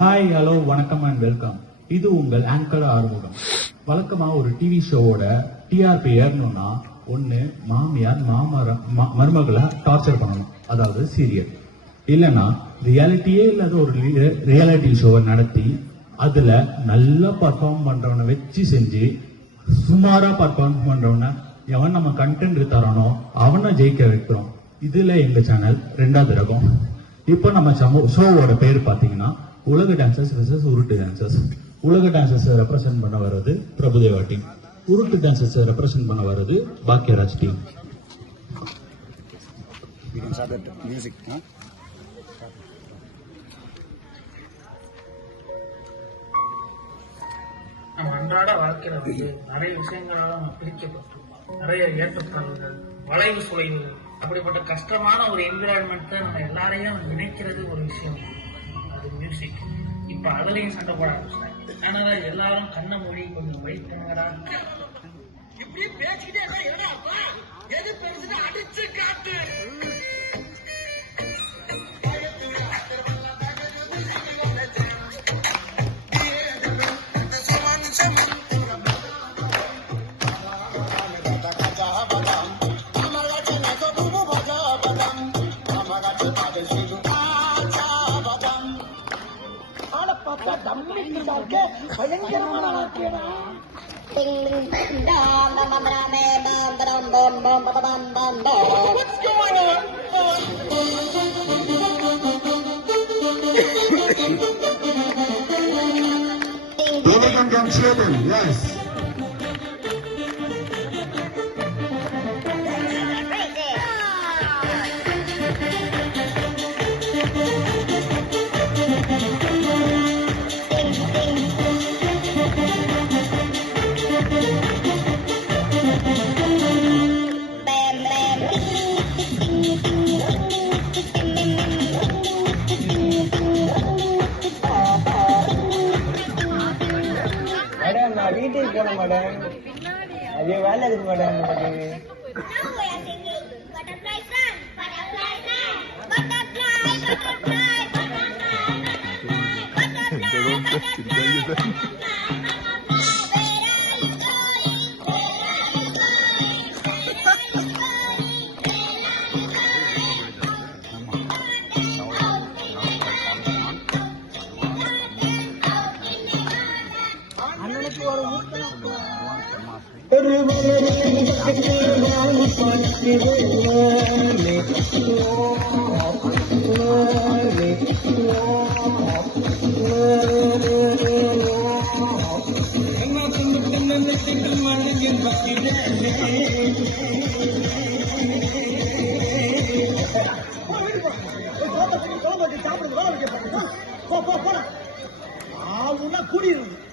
Hi, hello, வணக்கம் and welcome. இது உங்கள் ஆங்கர் ஆறுமுகம். வழக்கமா ஒரு டிவி ஷோவோட டிஆர்பி ஏறணும்னா ஒண்ணு மாமியார் மருமகளை டார்ச்சர் பண்ணணும், அதாவது சீரியல். இல்லைன்னா ரியாலிட்டியே இல்லாத ஒரு ரியாலிட்டி ஷோவை நடத்தி அதுல நல்லா பர்ஃபார்ம் பண்றவனை வச்சு செஞ்சு சுமாரா பர்ஃபார்ம் பண்றவன எவன் நம்ம கண்டென்ட் தரானோ அவனை ஜெயிக்க வைக்கிறோம். இதுல எங்க சேனல் ரெண்டாவது ரகம். இப்போ நம்ம ஷோவோட பேர் பாத்தீங்கன்னா உலக டான்சர்ஸ் வெர்சஸ் உருட்டு டான்சர்ஸ். உலக டான்சர்ஸ் ரெப்ரசென்ட் பண்ண வர்றது பிரபுதேவா டீம், உருட்டு டான்சர்ஸ் ரெப்ரசென்ட் பண்ண வர்றது பாக்கியராஜ் டீம். நம்ம அன்றாட வாழ்க்கையில நிறைய விஷயங்களால நம்ம பிரிக்கப்பட்டிருக்கோம். நிறைய ஏற்றத்தாழ்வுகள், வளைவு சுளைவுகள், அப்படிப்பட்ட கஷ்டமான ஒரு என்விரான்மெண்ட் நம்ம எல்லாரையும் நினைக்கிறது ஒரு விஷயம், அது மியூசிக். இப்ப அதுலயும் சண்டை போட ஆரம்பிச்சிட்டாங்க. அதனால எல்லாரும் கண்ணை மொழி கொஞ்சம் வெயிட் பண்ணுங்கடா. இப்படியே பேசிக்கிட்டே எது பெருசுன்னு அடிச்சு காட்டு. பயங்கரமான வாழ்க்கையடா. Yes. நான் வீட்டுக்கு போனேன் மேடம், அதே வேலை இருக்கு மேடம். கூடியிருக்கு